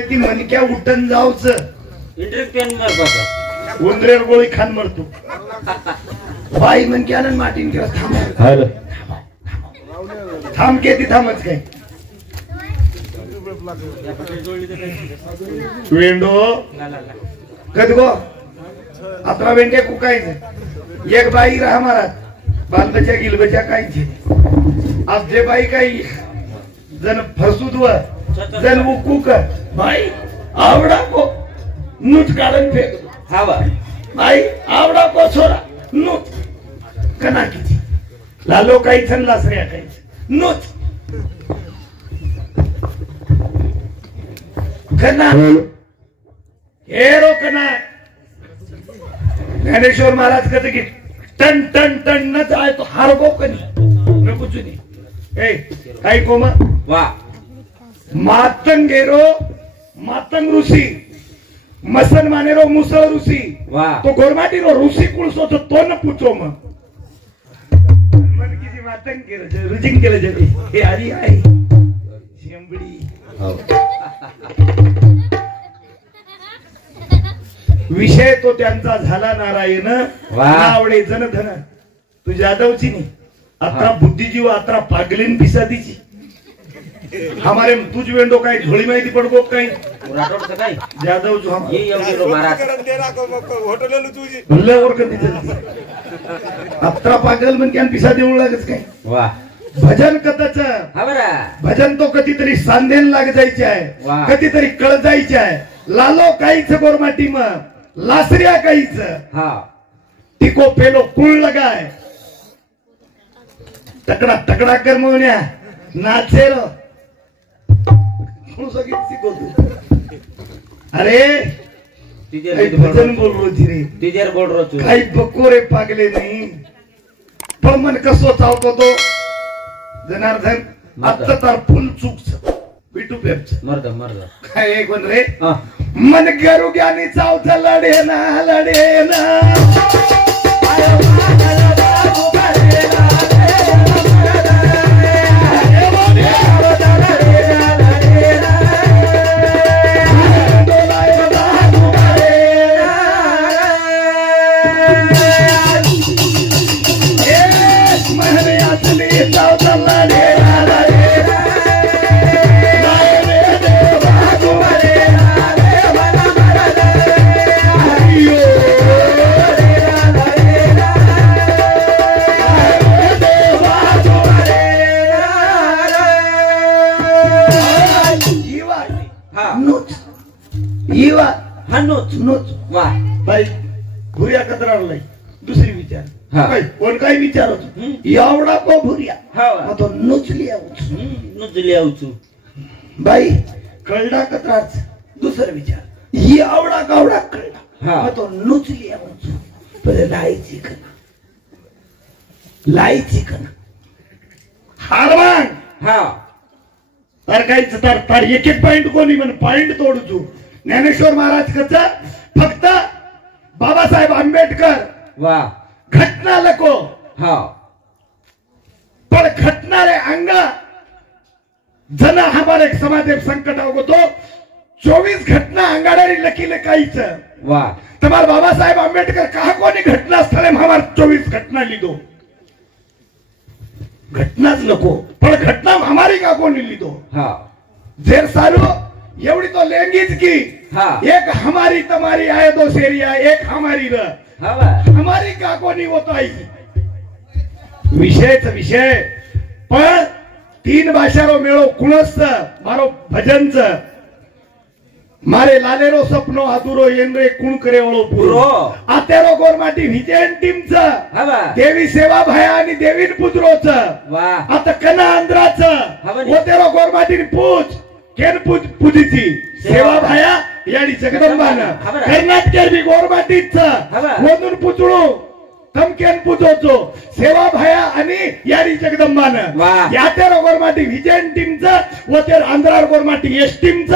ती मनक्या उठन जाऊच interest pen मार बाबा उंदरेर गोळी खान मरतो बाई मनक्यानं माटीन किंवा थांब हॅलो थांब के ती थांबच काय वेंडो कद गो अतरा वेंडे कुकायचं एक बाई राहा महाराज बांधच्या गिलबच्या कायचे अब जे बाई काही जन फसुदव जन उकूक बाई आवडा को नूच काढून फेक हवा बाई आवडा को छोरा नूच कना किती लालो काही छन लासऱ्या काही नूच कना हेरो कना ज्ञानेश्वर महाराज कहते कि टन टन टन न जाए तो हार गो कनी न कुछ नहीं ए काही कोमा वाह मातंग गेरो मातंग ऋषी मसन मानेरो मुसल ऋषी वाह तो गोरमाटी रो ऋषी कुळसो तो न पूछो म मन किती मातंग गेरो रुजिंग केलं जरी हे आरी आहे शेंबडी विषय तो त्यांचा झाला नारायण आवडे जन धन तू जादवची नाही आता बुद्धिजीव आता पागलीन पिसादीची हमारे तुझ वेंडो काय झोळी माहिती पडको काही जादव जो हम ये एवढे महाराज भल्ल्यावर कधी चलती अत्रा पागल मन क्या पिसा देऊ लागत काय वाह भजन कथच हवरा भजन तो कधीतरी सांधेन लाग जायचे आहे कधीतरी कळ जायचे आहे लालो काहीच गोरमाटी म लासऱ्या काहीच हा टिको पेलो कुळ लगाय तकडा तकडा कर मोन्या नाचे रो अरे भजन बोल रो रे टीचर बोल रो तू काही बकोरे पागले नाही पण मन कसो चावतो तो जनार्दन आता तर फुल चूक बिटू पेपच मर्द काय एक कोण रे मन गरु ज्ञानी चावत लढे ना भुरिया कतराडलाय दुसरी विचार कोण काय विचारत एवढा को भुरिया तो नुचली आवचू बाई कळडा कतराच दुसरा विचार एवढा कावडा कळडा तो नुचली आवचू पण लाईची कना हारवान तर काहीच तर एक एक पॉइंट कोणी म्हण पॉइंट तोडचू ज्ञानेश्वर महाराज कच फक्त बाबासाहेब आंबेडकर वाह घटना लको पण घटनारे अंग जन हमारे समाज संकट होतो 24 घटना अंगाडारी लकीले काहीच वाह तुम्हारा बाबासाहेब आंबेडकर कहा कोणी घटना स्थळे हमार 24 घटना लिदो घटनाच नको पण घटना हमारी का कोणी लिदो जेर सारो एवढी तो लेंगीच की एक हमारी तुम्हारी आए दो शेरिया एक हमारी हमारी का कोणी होत आई विषय पण 3 भाषारो मेळो कुणच मारो भजनच मारे लालेरो सपनो अधुरो येनरे कुण करे ओळो पुरो आतेरो गोरमाटी विजयन टीमच देवी सेवा भाया आणि देवीन पुत्रोच आता कना आंध्राच होतेरो गोरमाटी पूज केन पूजीची सेवा भाया याडी जगदंबान कर्नाटकेर बी गोरमाटीच वदून पुचळू तम केन पूजोचो सेवा भाया आणि याडी जगदंबान यातेर गोरमाटी विजयन टीमच वतेर आंध्रार गोरमाटी एस टीमच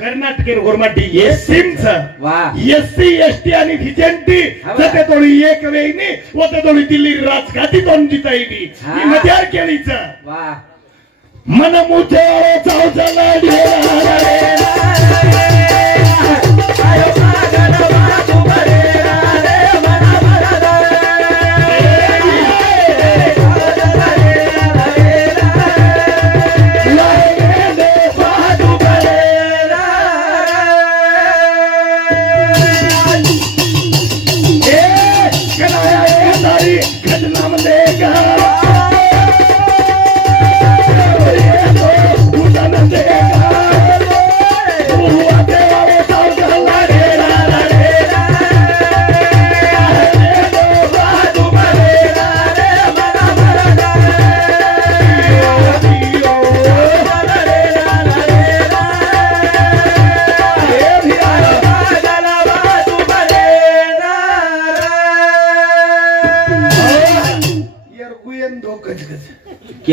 कर्नाटकेर गोरमाटी एस टीमच एससी एसटी आणि विजयन टी जते तोळी एक वेईनी वते तोळी दिल्ली राजघाटी दोन जिताईनी मध्यार केलीच मन मुझे चाव चला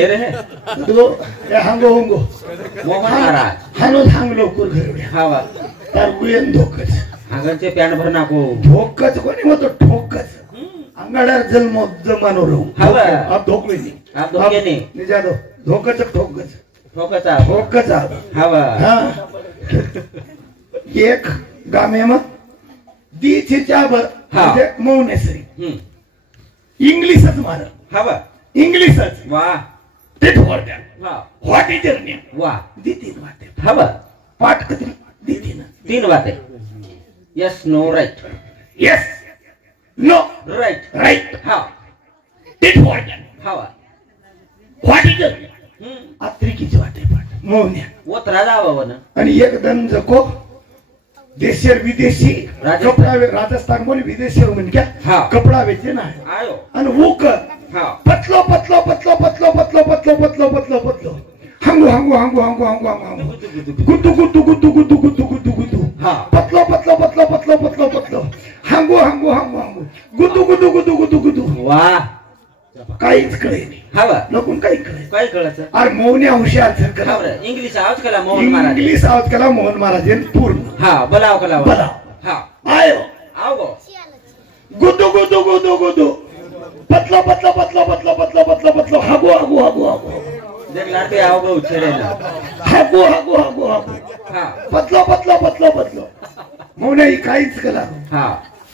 के रे तो हांगो होंगो मोहन महाराज हानो हांगलो कुर घरड्या हा वा तार गुयन धोकच हागरचे पॅन्ट भर नाको धोकच कोणी होतो ठोकच अंगाड्यार जन्म जमानो रहू हा वा आप धोकले नाही आप धोकेने निजा दो धोकच ठोकच ठोकचा ठोकच हा वा हा एक गामेम दी चिचाबर हा. म्हणजे मौनेसरी इंग्लिशच मार हा वा इंग्लिशच वा ते ठोरत्या वा व्हॉट इज युअर नेम वा दी तीन वाटे हा वा पाठ कधी दी तीन तीन बातें yes no right yes no right right हा ते ठोरत्या हा वा व्हॉट इज युअर नेम आत्रिकीच वाटे पाठ मौन्या ओतरा जावा ना आणि एकदम जको देशर विदेशी राजस्थान. कपडा राजस्थान बोली विदेशी म्हणजे हा. क्या कपडा वेचे ना आयो आणि वूक हा पतलो पतलो पतलो पतलो पतलो पतलो पतलो पतलो पतलो हंगू हंगू हंगू हंगू हंगू हंगू गुद्दू गुद्दू गुद्दू गुद्दू गुद्दू गुद्दू गुद्दू हा पतलो पतलो पतलो पतलो पतलो पतलो हंगू हंगू हंगू हंगू गुद्दू गुद्दू गुद्दू गुद्दू गुद्दू वा काहीच कळे नाही हा वा नको काही कळे काय कळायचं अरे मौन्या हुशार सर करा इंग्लिश आवाज कला मोहन महाराज इंग्लिश आवाज केला मोहन महाराज पूर्ण हा बोलाव कला बोला हा आयो आओ गो गुद्दू गुद्दू गुद्दू गुद्दू पतलो पतलो पतलो पतलो पतलो पतलो पतलो हागू हागू हागू हागू देख लाडते आओ गो छेड़े ना हागू हागू हागू हागू हा पतलो पतलो पतलो पतलो मौन्या ही काहीच कला हा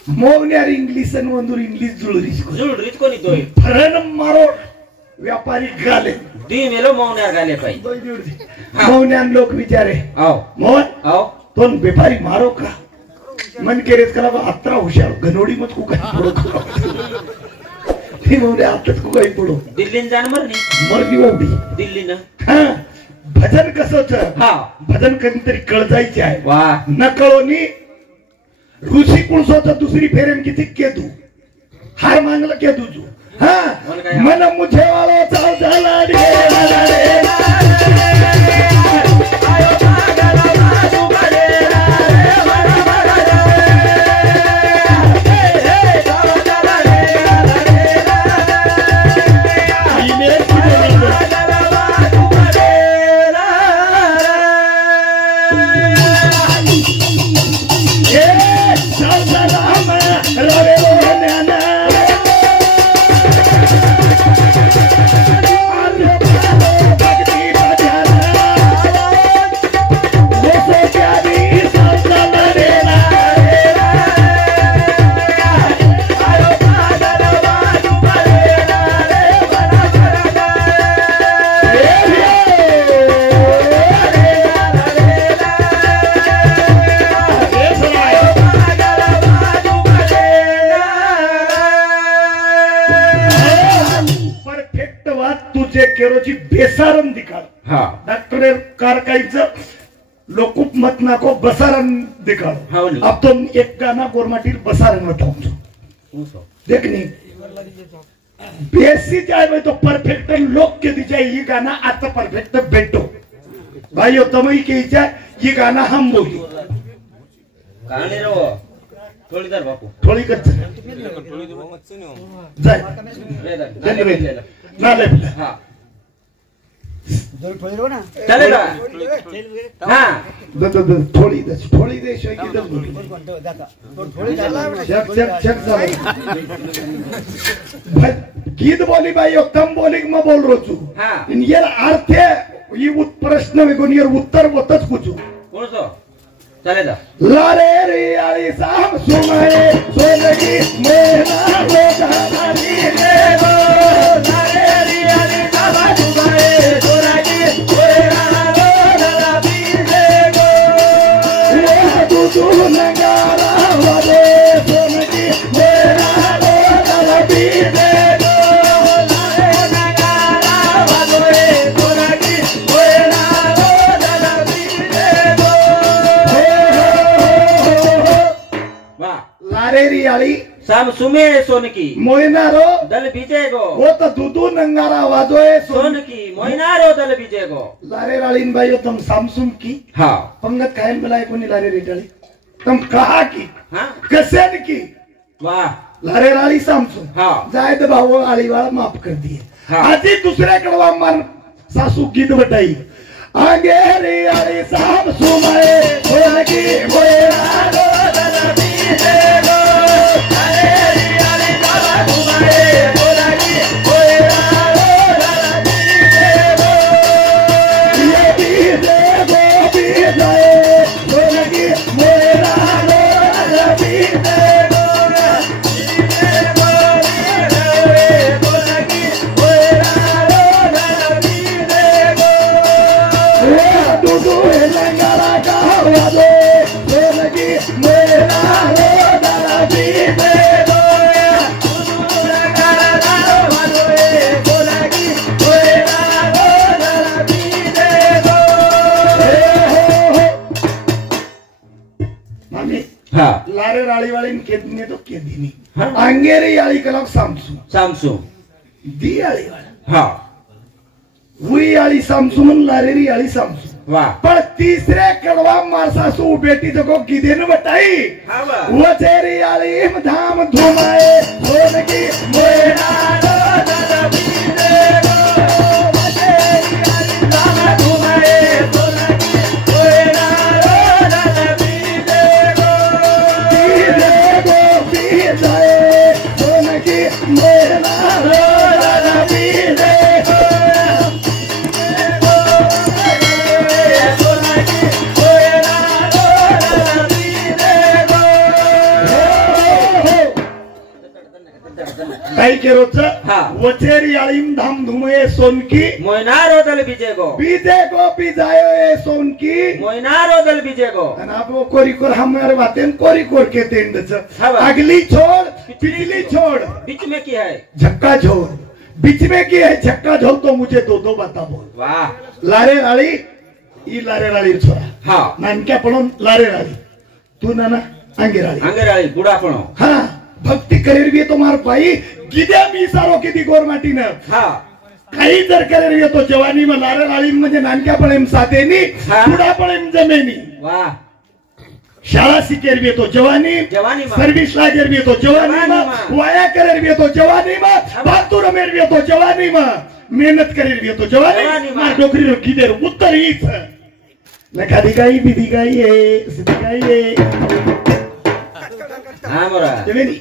मौन्यार इंग्लिश आणि वंदूर इंग्लिश जुळरीच जुळ रीत कोणी तोय फरण मारो व्यापारी गाले दी मेलो मौन्यार गाले पाई मौन्यान लोक विचारे आओ मोहन आओ तो व्यापारी मारो का मन के रेत करा अत्रा हुशार घनोडी मत को काही पडो ते मौने आताच को काही पडो दिल्लीन जाण मरनी मर्दी ओढी दिल्लीन हा भजन कसंच हा भजन कधीतरी कळजायचे आहे वा न कळोनी ऋषी कुळसोचा दुसरी फेरेन किती केतू हार मागला केतू तू हा मन मुझे वाला चाल झाला रे वाला रे आयो पागल बाजू बडे रे वाला वाला रे हे चाल झाला रे वाला रे आईने पागल बाजू बडे केरोची बेसारण दिखाल हा डॉक्टर कारकाईचं लोकुप मत नाको बसारण दिखाल हाव नी. अब तो एक गाना गोरमाटीर बसारण बताऊं देखनी बेसी जाए भाई तो परफेक्ट लोक के दीजिए ये गाना आता परफेक्ट बेटो भाई तमई के इच्छा ये गाना हम बोली कहाणी रो थोडी दर बापू थोड़ी कच्चा जाए ना ले हा ना चलेगा हा थोड़ी दे शोय की दस बोली चक भाई गीत बोली भाई उत्तम बोली मैं बोल रो छू हा इन ये अर्थ है ये प्रश्न में कोणी उत्तर होतच कुछ कोण सो चलेगा लारे रे आली साम सुमारे सोलगी मेरा रोगानी देवो लारे रे आली साम सुमारे सोलगी मेरा रोगानी देवो तू नगारा वाले सोलगी मेरा रोगानी देवो लारे नगारा वाले सोलगी मेरा रोगानी देवो वाह लारेरी आली साम सुमे सोनकी मोयनारो दल बीजेगो वो तो दूधू नंगारा वाजोए सोनकी मोइनारो दल बीजेगो लारे रालीन भाई तुम सामसुम की हा पंगत खायन बुलाए कोनी लारे रेटाली तुम कहा की हा कसेन की वाह लारे राळी सामसून हाँ। जायद भाऊ आळीवाळा माफ कर दिए हाँ। आजी दुसऱ्याकडे वामन सासू गीत बटाई आगे रे आळी सामसू माये बोलगी बोला दला बीजे गो आगे रे आळी सामसू माये बोलगी बोला दला बीजे गो ये बीजे गो बीजे बोलगी बोला दला बीजे गो हाँ। लारे राळी वाली केदने तो केदीनी अंगेरी आळी कला सामसू सामसू दी आळी वाला हाँ। हुई आळी सामसू मन लारेरी आळी सामसू वाह। पर तीसरे कड़वा मारसासू बेटी तो को की दिन बताई हाँ वाह। वो चेरी आली धाम धुमाए सोनगी मोरा दादा बीजे गो वो चेरी आली धाम धुमाए सोनगी मोरा दादा बीजे गो सोनगी मोरा दादा बीजे गो काही केरोच हाँ। वचेरी आळीम धाम धुमये सोनकी मोयनार होदल बीजेगो बीजे को पिजायो ए सोनकी मोयनार होदल बीजेगो आणि आपो कोरी कोर हमारे बातें कोरी कोर के तेंडच हाँ बा। अगली छोड़ पिछली छोड़ बीच में क्या है झक्का झोल बीच में की है झक्का झोल तो मुझे दो दो बता बोल वाह। लारे राळी ई लारे राळी छोरा हाँ। नानक्या पडून लारे राळी तू नाना अंगे राळी अंगराळी बुडापणो हा भक्ती करेल बी तो मार पाई गिद्या मी सारो किती गोर माटीनं हाँ। काही जर करेल येतो जवानी मग लारे राळी म्हणजे नानक्या पळेम साथेनी हा। बुडा पळेम जमेनी वाह। शाळा शिकेल बी येतो जवानी जवानी मा। सर्विस लागेल बी येतो जवानी जवानी मा मा। वाया करेल बी येतो जवानी मा बातू रमेल बी येतो जवानी मा मेहनत करेल बी येतो जवानी जवानी मा। मा डोकरी गिदेर उत्तर हीच लखादी काही बिदी काही आहे सिद्धी काही आहे हाँ मोरा जमेनी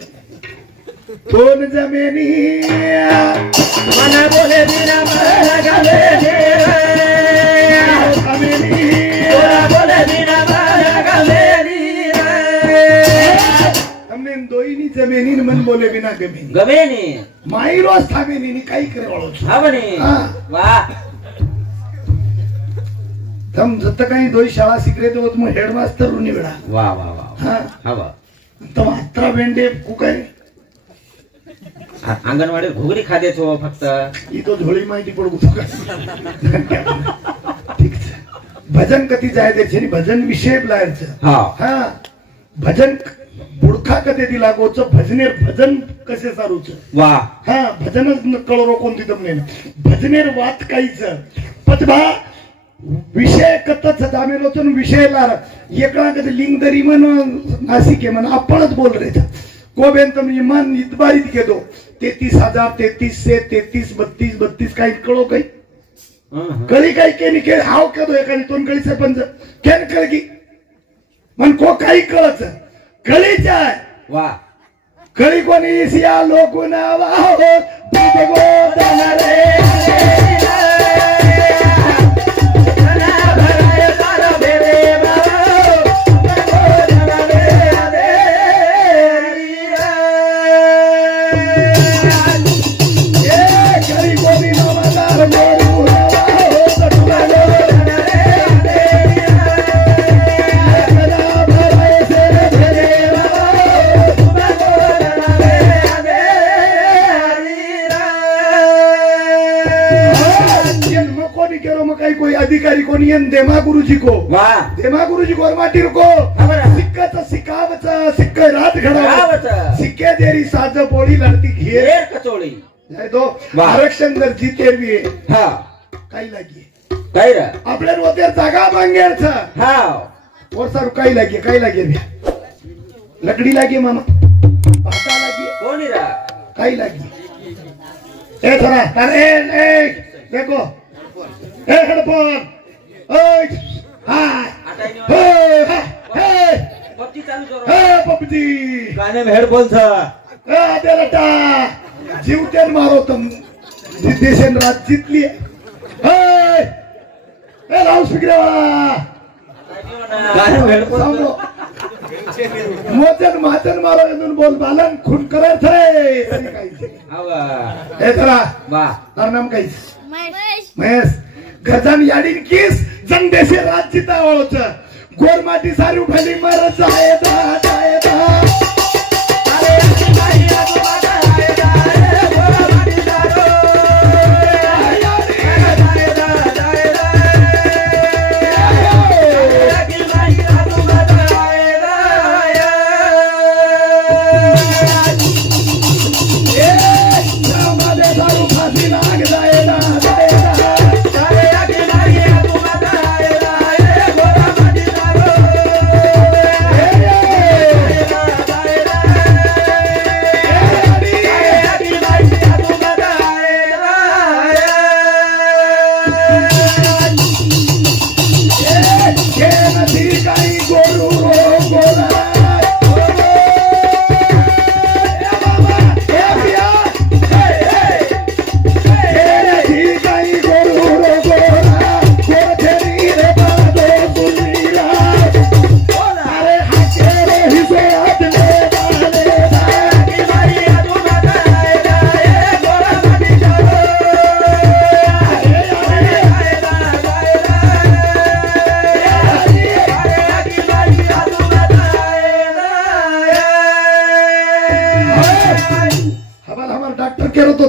दोन जमेनी मना बोले बिना मना गले जमेनी बोला बोले बिना मना गले हमने दोईनी जमेनी मन बोले बिना गमेनी गमेनी माई रोज थामेनी काही करे वाळो छो हवनी हाँ। वाह। तम जत काही दोई शाळा शिकरे तो तुम हेडमास्टर रुनी बेडा वाह वाह वाह। हाँ हवा तम अत्रा वेंडे कुकाय अंगणवाडी घुगरी खादे छो फक्त ई तो झोळी माहिती पडू ठीक છે भजन कती जाय दे છે भजन विषय लायर છે हाँ। हाँ भजन बुडखा कते दी लागोच भजनेर भजन कसे सारू છે वाह। हा भजनच कळरो कोणती तमने भजनेर वात काहीच पतभा विषय कतच दामेलोचन विषय लार एकळा कधी लिंग दरी मन नासिके मन आपणच बोल रे को बेन तुम मन इतबारी के दो 33,000 33 से 33 32 32 काही कळो काही कळी काही केनी के हाव के दो एकानी तोन कळी सरपंच केन कळगी मन को काही कळच कळीच आहे वाह। कळी कोणी सिया लोकुना वाहो बिगो दनरे कोई अधिकारी को नियन देमा गुरुजी को वाह। देमा गुरुजी को माटी को सिक्का सिक्कावच सिक्क रात घडा सिक्के देरी साज पोळी लढती घेर घेर कचोळी नाही तो आरक्षण जर जीतेर भी हाँ। काही लागी काय रे आपल्या रोतेर जागा मांगेर छ हाँ। और सर काही लागी लकडी लागी मामा पाटा लागी कोण कई लगी ए थोड़ा अरे ए देखो ए हेडफोन ओए हां पबजी चालू करो पबजी गाने में हेडफोन था बेटा जीवतेन मारो तुम देशन रात जितली ए लाउड स्पीकर वाला गाने में हेडफोन मोजन माजन मारो इधर बोल बालन खून करे थे आवा ए जरा वाह तार नाम काय महेश गजान याडीन किस जन देशे राज्य तावळच गोरमाटी सारी उठाली मर जायदा जायदा अरे नाही आजोबा जायदा गोरमाटी सारो जायदा जायदा अरे नाही आजोबा जायदा ए जामाले दारू फासी लाग जायदा जायदा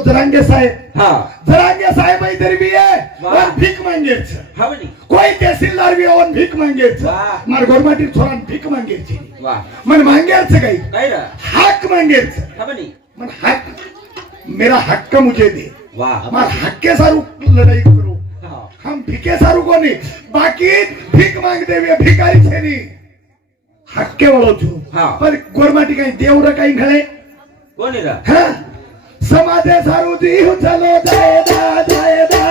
जरांगे साहेब हाँ जरांगे साहेब इधर भी है और भीख मांगे हाँ बनी कोई तहसीलदार भी और भीख मांगे मार गोरमाटी थोड़ा भीख मांगे वाह मन मांगे काही काय रे हक मांगे हाँ बनी मन हक मेरा हक का मुझे दे वाह मार हक के सारू लड़ाई करो हम भीखे सारू को नहीं बाकी भीख मांगते हुए भिखारी छे नहीं हक के वालों छू पर गोरमाटी काही देवरा काही खळे कोणी रे हां समाजे सारू जीव चलो जायदा जायदा